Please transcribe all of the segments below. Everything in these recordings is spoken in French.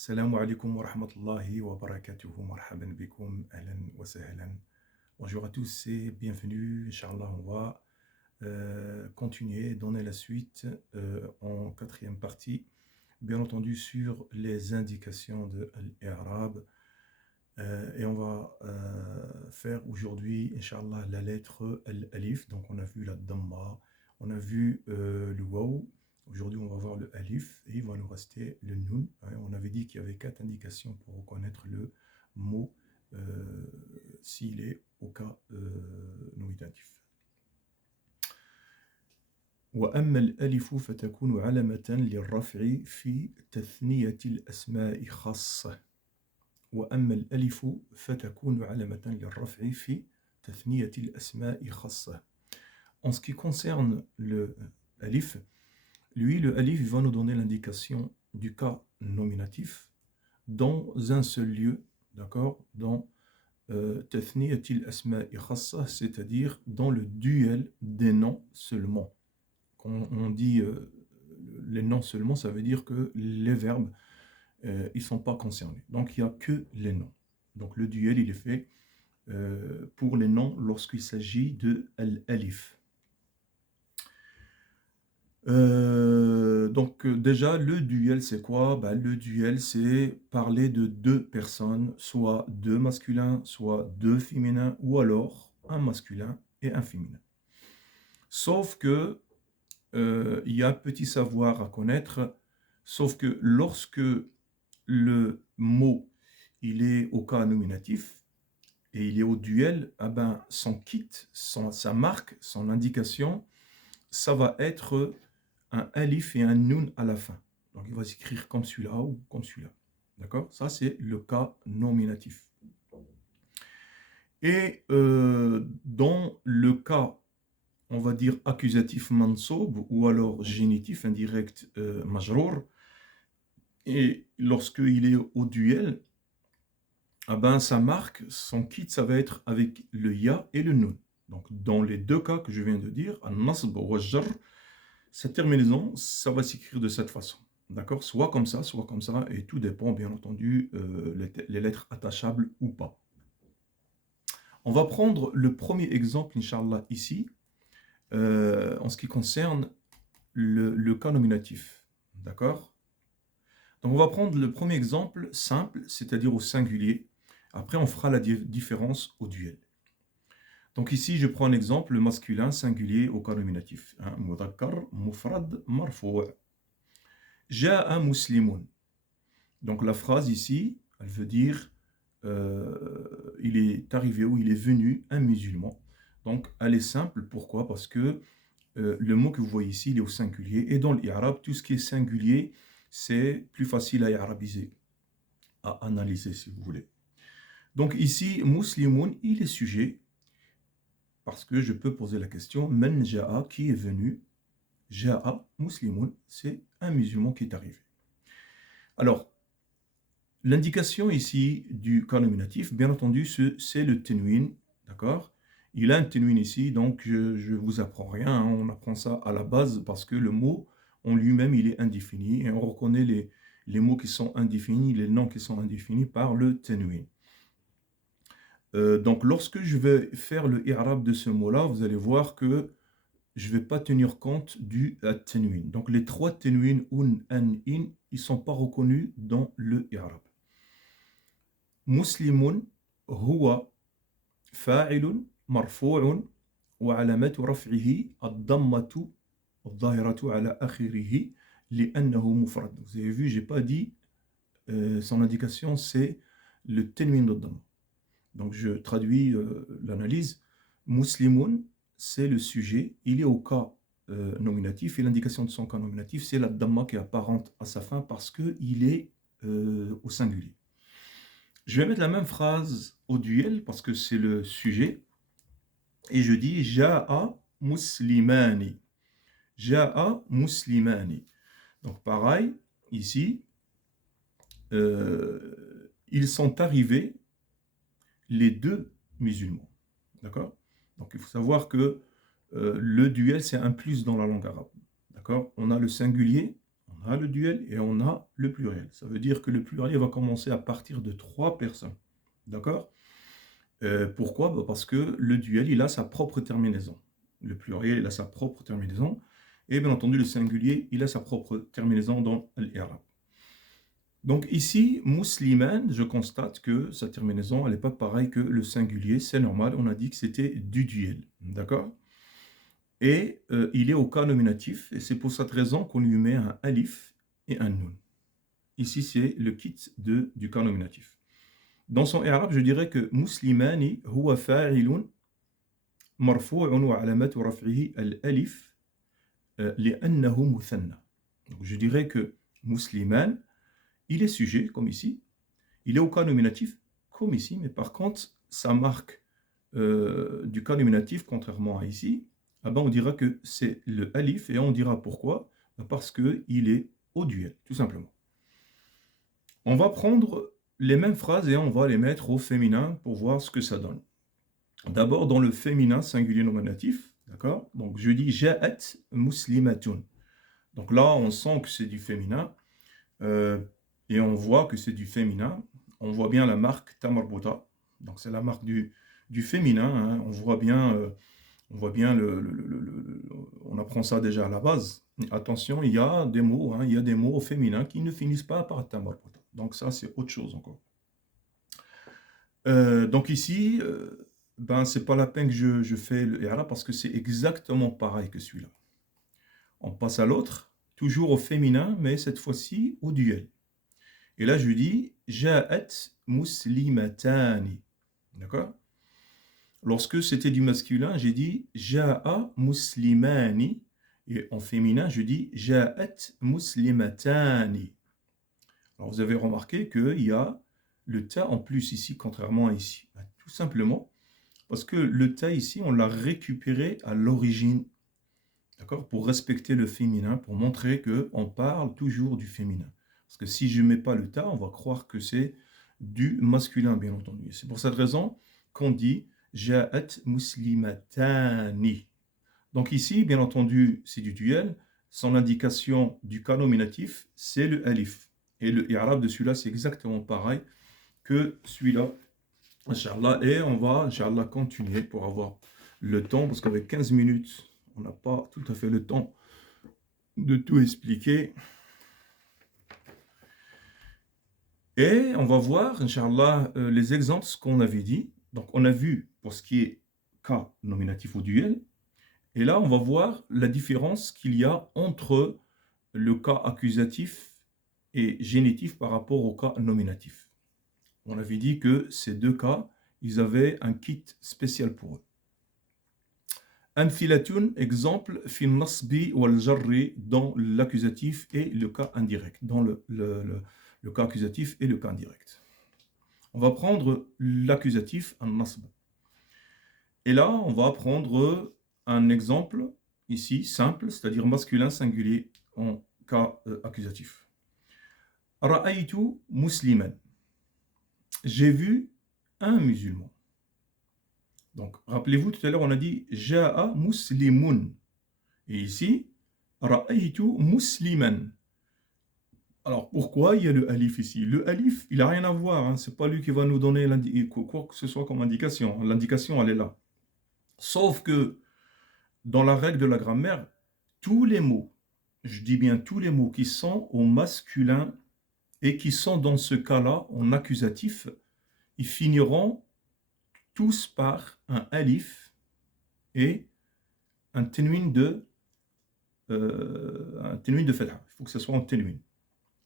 Assalamu alaikum wa rahmatullahi wa barakatuhu. Marhaban bikoum, ahlan wa sahlan. Bonjour à tous et bienvenue. Inch'Allah, on va continuer, donner la suite en quatrième partie, bien entendu sur les indications de l'Arab. Et on va faire aujourd'hui, Inch'Allah, la lettre Al-Alif. Donc on a vu la Dhamma, on a vu le Waw. Aujourd'hui, on va voir le Alif et il va nous rester le Nun. On avait dit qu'il y avait 4 indications pour reconnaître le mot s'il est au cas nominatif. وأما الألف فتكون علامة للرفع في تثنية الأسماء خاصة. وأما الألف فتكون علامة للرفع في تثنية الأسماء خاصة. En ce qui concerne le alif, lui, le alif va nous donner l'indication du cas nominatif dans un seul lieu, d'accord, dans Tathniyatil Asma'i Khassa, c'est-à-dire dans le duel des noms seulement. Quand on dit les noms seulement, ça veut dire que les verbes, ils ne sont pas concernés. Donc, il n'y a que les noms. Donc, le duel, il est fait pour les noms lorsqu'il s'agit de Al-Alif. Donc déjà, le duel, c'est quoi? Le duel, c'est parler de deux personnes, soit deux masculins, soit deux féminins, ou alors un masculin et un féminin. Sauf que il y a un petit savoir à connaître, sauf que lorsque le mot il est au cas nominatif et il est au duel, son kit, sa marque, son indication, ça va être un alif et un nun à la fin. Donc il va s'écrire comme celui-là ou comme celui-là. D'accord? Ça, c'est le cas nominatif. Et dans le cas, on va dire accusatif mansoub ou alors génitif indirect majrour, et lorsqu'il est au duel, sa marque, son kit, ça va être avec le ya et le nun. Donc dans les deux cas que je viens de dire, an-nasb wa jar, cette terminaison, ça va s'écrire de cette façon. D'accord? Soit comme ça, et tout dépend, bien entendu, les lettres attachables ou pas. On va prendre le premier exemple, Inch'Allah, ici, en ce qui concerne le cas nominatif. D'accord? Donc, on va prendre le premier exemple simple, c'est-à-dire au singulier. Après, on fera la différence au duel. Donc ici, je prends un exemple, le masculin singulier au cas nominatif. Mudhakkar, mufrad, marfou'. Ja'a muslimun. Donc la phrase ici, elle veut dire il est arrivé ou il est venu un musulman. Donc elle est simple. Pourquoi? Parce que le mot que vous voyez ici, il est au singulier. Et dans l'Arab, tout ce qui est singulier, c'est plus facile à arabiser, à analyser si vous voulez. Donc ici, muslimun, il est sujet. Parce que je peux poser la question, Man ja'a, qui est venu? Ja'a muslimun, c'est un musulman qui est arrivé. Alors, l'indication ici du cas nominatif, bien entendu, c'est le tenwin, d'accord? Il a un tenwin ici, donc je ne vous apprends rien, on apprend ça à la base parce que le mot en lui-même, il est indéfini et on reconnaît les mots qui sont indéfinis, les noms qui sont indéfinis par le tenwin. Donc, lorsque je vais faire le i'rab de ce mot-là, vous allez voir que je ne vais pas tenir compte du tenwin. Donc, les trois tenwin, un, an, in, ils ne sont pas reconnus dans le i'rab. Muslimun, huwa, fa'ilun, marfu'un, wa alamatu raf'ihi, ad-dammatu, ad-dahiratu ala akhirihi, li'annahu mufrad. Vous avez vu, je n'ai pas dit, son indication, c'est le tenwin de damma. Donc je traduis l'analyse. Muslimun, c'est le sujet, il est au cas nominatif et l'indication de son cas nominatif, c'est la dhamma qui est apparente à sa fin parce qu'il est au singulier. Je vais mettre la même phrase au duel parce que c'est le sujet et je dis Ja'a muslimani. Ja'a muslimani. Donc pareil, ici, ils sont arrivés les deux musulmans. D'accord? Donc il faut savoir que le duel, c'est un plus dans la langue arabe. D'accord? On a le singulier, On a le duel et on a le pluriel. Ça veut dire que le pluriel va commencer à partir de 3 personnes. D'accord? Pourquoi? Bah, parce que le duel, il a sa propre terminaison. Le pluriel, il a sa propre terminaison. Et bien entendu, le singulier, il a sa propre terminaison dans l'Irab. Donc ici, musliman, je constate que sa terminaison, elle n'est pas pareille que le singulier. C'est normal, on a dit que c'était du duel. D'accord? Et il est au cas nominatif, et c'est pour cette raison qu'on lui met un alif et un nun. Ici, c'est le kit du cas nominatif. Dans son i'rab, je dirais que muslimani huwa fa'ilun marfu'un wa alamatu raf'ihi al-alif li'annahu muthanna. Donc je dirais que musliman, il est sujet, comme ici. Il est au cas nominatif, comme ici, mais par contre, sa marque du cas nominatif, contrairement à ici, ah ben on dira que c'est le alif, et on dira pourquoi. Parce qu'il est au duel, tout simplement. On va prendre les mêmes phrases et on va les mettre au féminin pour voir ce que ça donne. D'abord, dans le féminin singulier nominatif, d'accord? Donc, je dis ja'at muslimatun. Donc là, on sent que c'est du féminin et on voit que c'est du féminin. On voit bien la marque tamarbuta. Donc, c'est la marque du féminin. Hein. On voit bien, on apprend ça déjà à la base. Attention, il y a des mots, hein, il y a des mots au féminin qui ne finissent pas par tamarbuta. Donc, ça, c'est autre chose encore. Donc ici, ben, c'est pas la peine que je fais le i'rab parce que c'est exactement pareil que celui-là. On passe à l'autre, toujours au féminin, mais cette fois-ci au duel. Et là, je dis ja'at muslimatani. D'accord? Lorsque c'était du masculin, j'ai dit ja'a muslimani. Et en féminin, je dis ja'at muslimatani. Alors, vous avez remarqué qu'il y a le ta en plus ici, contrairement à ici. Tout simplement parce que le ta ici, on l'a récupéré à l'origine, d'accord, pour respecter le féminin, pour montrer qu'on parle toujours du féminin. Parce que si je ne mets pas le ta, on va croire que c'est du masculin, bien entendu. C'est pour cette raison qu'on dit ja'at muslimatani. Donc ici, bien entendu, c'est du duel. Son indication du cas nominatif, c'est le alif. Et le i'rab de celui-là, c'est exactement pareil que celui-là. Inch'Allah. Et on va, Inch'Allah, continuer pour avoir le temps, parce qu'avec 15 minutes, on n'a pas tout à fait le temps de tout expliquer. Et on va voir, Inch'Allah, les exemples, ce qu'on avait dit. Donc, on a vu pour ce qui est cas nominatif au duel. Et là, on va voir la différence qu'il y a entre le cas accusatif et génitif par rapport au cas nominatif. On avait dit que ces deux cas, ils avaient un kit spécial pour eux. Amthilatun, exemple, fi nasbi wal jarri, dans l'accusatif et le cas indirect, dans le cas accusatif et le cas indirect. On va prendre l'accusatif, un nasb. Et là, on va prendre un exemple, ici, simple, c'est-à-dire masculin singulier en cas accusatif. Ra'aytu musliman. J'ai vu un musulman. Donc, rappelez-vous, tout à l'heure, on a dit Ja'a muslimun. Et ici, Ra'aytu musliman. Alors, pourquoi il y a le alif ici? Le alif, il n'a rien à voir. Hein. Ce n'est pas lui qui va nous donner quoi que ce soit comme indication. L'indication, elle est là. Sauf que, dans la règle de la grammaire, tous les mots, je dis bien tous les mots qui sont au masculin et qui sont dans ce cas-là en accusatif, ils finiront tous par un alif et un ténouine de fatha. Il faut que ce soit en ténouine.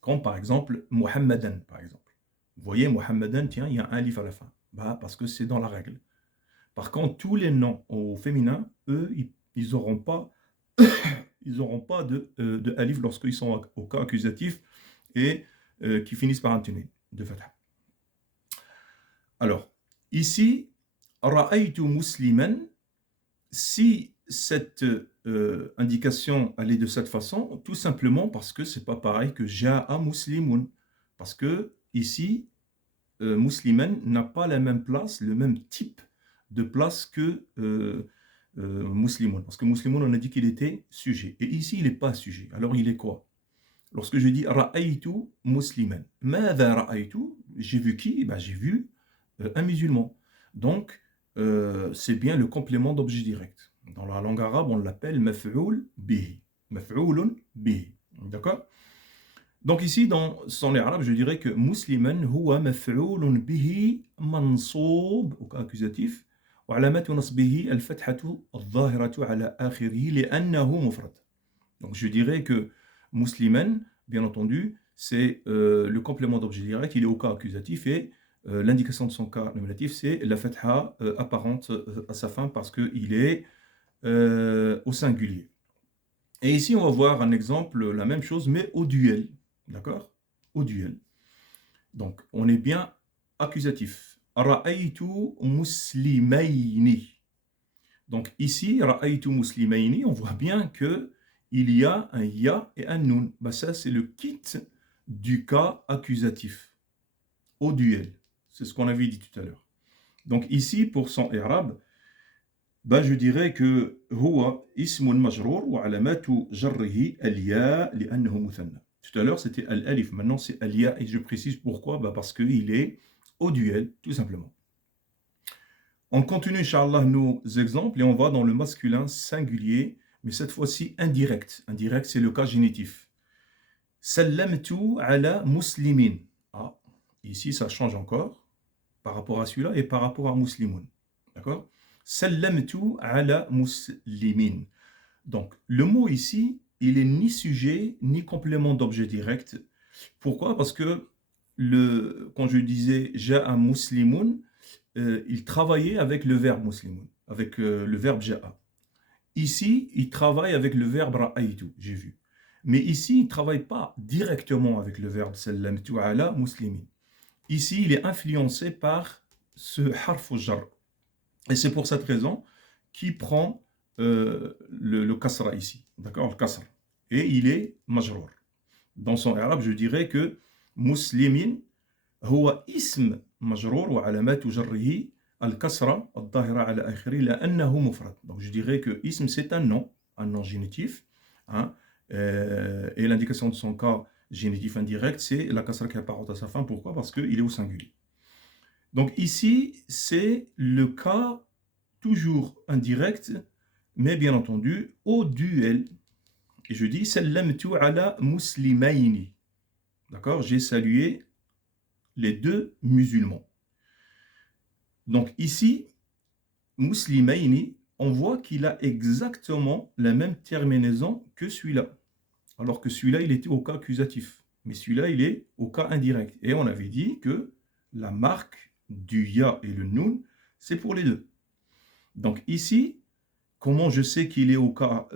Comme par exemple Muhammadan, par exemple. Vous voyez, Muhammadan, tiens, il y a un alif à la fin. Bah, parce que c'est dans la règle. Par contre, tous les noms au féminin, eux, ils n'auront pas, de alif lorsqu'ils sont au cas accusatif et qui finissent par un ténouine de fatha. Alors, ici, Ra'aytu musliman, si cette indication elle est de cette façon, tout simplement parce que c'est pas pareil que Ja'a muslimun. Parce que ici, musliman n'a pas la même place, le même type de place que muslimun. Parce que muslimun, on a dit qu'il était sujet. Et ici, il n'est pas sujet. Alors, il est quoi? Lorsque je dis ra'aytu musliman, madha ra'aytu, j'ai vu qui? Ben, j'ai vu un musulman. Donc, c'est bien le complément d'objet direct. Dans la langue arabe, on l'appelle maf'oul bihi. Maf'oulun bihi. D'accord? Donc ici, dans son arabe, je dirais que musliman huwa maf'oulun bihi mansoub, au cas accusatif, وعلامة نصبه الفتحة الظاهرة على آخره لأنه مفرد. Donc je dirais que musliman, bien entendu, c'est le complément d'objet direct, il est au cas accusatif et l'indication de son cas nominatif, c'est la fatha apparente à sa fin parce qu'il est au singulier. Et ici, on va voir un exemple, la même chose, mais au duel. D'accord? Au duel. Donc, on est bien accusatif. Ra'aytu muslimayni. Donc ici, ra'aytu muslimayni, on voit bien que il y a un ya et un nun. Bah ça, c'est le kit du cas accusatif au duel. C'est ce qu'on avait dit tout à l'heure. Donc ici, pour son i'rab, bah je dirais que huwa ismun majrour wa alamatu jarrihi al-ya li'annahu muthanna. Tout à l'heure, c'était al-alif. Maintenant, c'est al-ya. Et je précise pourquoi. Bah parce qu'il est au duel, tout simplement. On continue, Inch'Allah, nos exemples et on va dans le masculin singulier, mais cette fois-ci indirect. Indirect, c'est le cas génitif. Sallamtu ala muslimin. Ah, ici, ça change encore par rapport à celui-là et par rapport à muslimoun. D'accord? Sallamtu ala muslimin. Donc, le mot ici, il est ni sujet, ni complément d'objet direct. Pourquoi? Parce que quand je disais ja'a muslimoun, il travaillait avec le verbe muslimoun, avec le verbe ja'a. Ici, il travaille avec le verbe ra'aytu, j'ai vu. Mais ici, il ne travaille pas directement avec le verbe sallamtu ala muslimin. Ici, il est influencé par ce harf jar. Et c'est pour cette raison qu'il prend le kasra ici. D'accord? Le kasra. Et il est majrour. Dans son arabe, je dirais que muslimin huwa ism majrour wa alamatu jarrihi al-kasra al-dahira ala akhiri la'annahu mufrad. Donc je dirais que ism c'est un nom génitif. Hein, et l'indication de son cas génitif indirect, c'est la kasra qui apparaît à sa fin. Pourquoi? Parce qu'il est au singulier. Donc ici, c'est le cas toujours indirect, mais bien entendu au duel. Et je dis sallamtu ala muslimayni. D'accord? J'ai salué les deux musulmans. Donc ici, muslimayni, on voit qu'il a exactement la même terminaison que celui-là. Alors que celui-là, il était au cas accusatif. Mais celui-là, il est au cas indirect. Et on avait dit que la marque du ya et le nun, c'est pour les deux. Donc ici, comment je sais qu'il est au cas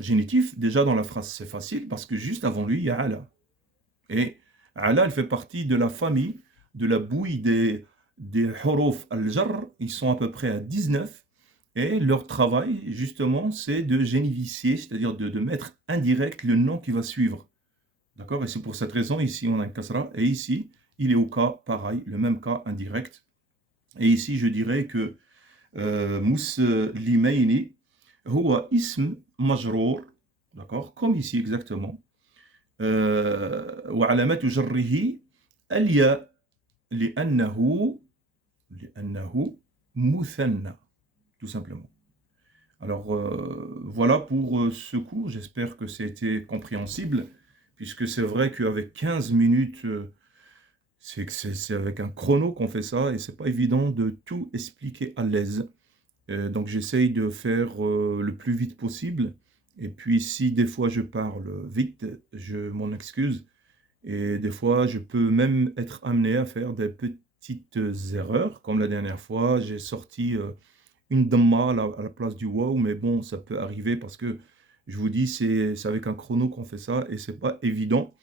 génitif? Déjà dans la phrase, c'est facile parce que juste avant lui, il y a ala. Et ala, elle fait partie de la famille, de la bouille des huruf al-jar. Ils sont à peu près à 19. Et leur travail, justement, c'est de génifier, c'est-à-dire de mettre indirect le nom qui va suivre. D'accord? Et c'est pour cette raison, ici, on a un kasra. Et ici, il est au cas pareil, le même cas indirect. Et ici, je dirais que muslimayni huwa ism majrour. D'accord? Comme ici, exactement. وعلامة جره الياء لأنه مثنى tout simplement. Alors voilà pour ce cours, j'espère que c'était compréhensible, puisque c'est vrai qu'avec 15 minutes, c'est avec un chrono qu'on fait ça, et c'est pas évident de tout expliquer à l'aise. Donc j'essaye de faire le plus vite possible. Et puis si des fois je parle vite, je m'en excuse. Et des fois je peux même être amené à faire des petites erreurs. Comme la dernière fois, j'ai sorti une dhamma à la place du waw. Mais bon, ça peut arriver parce que je vous dis, c'est avec un chrono qu'on fait ça et c'est pas évident.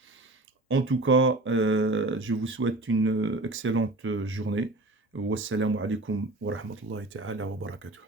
En tout cas, je vous souhaite une excellente journée. Wassalamu alaikum wa rahmatullahi ta'ala wa barakatuh.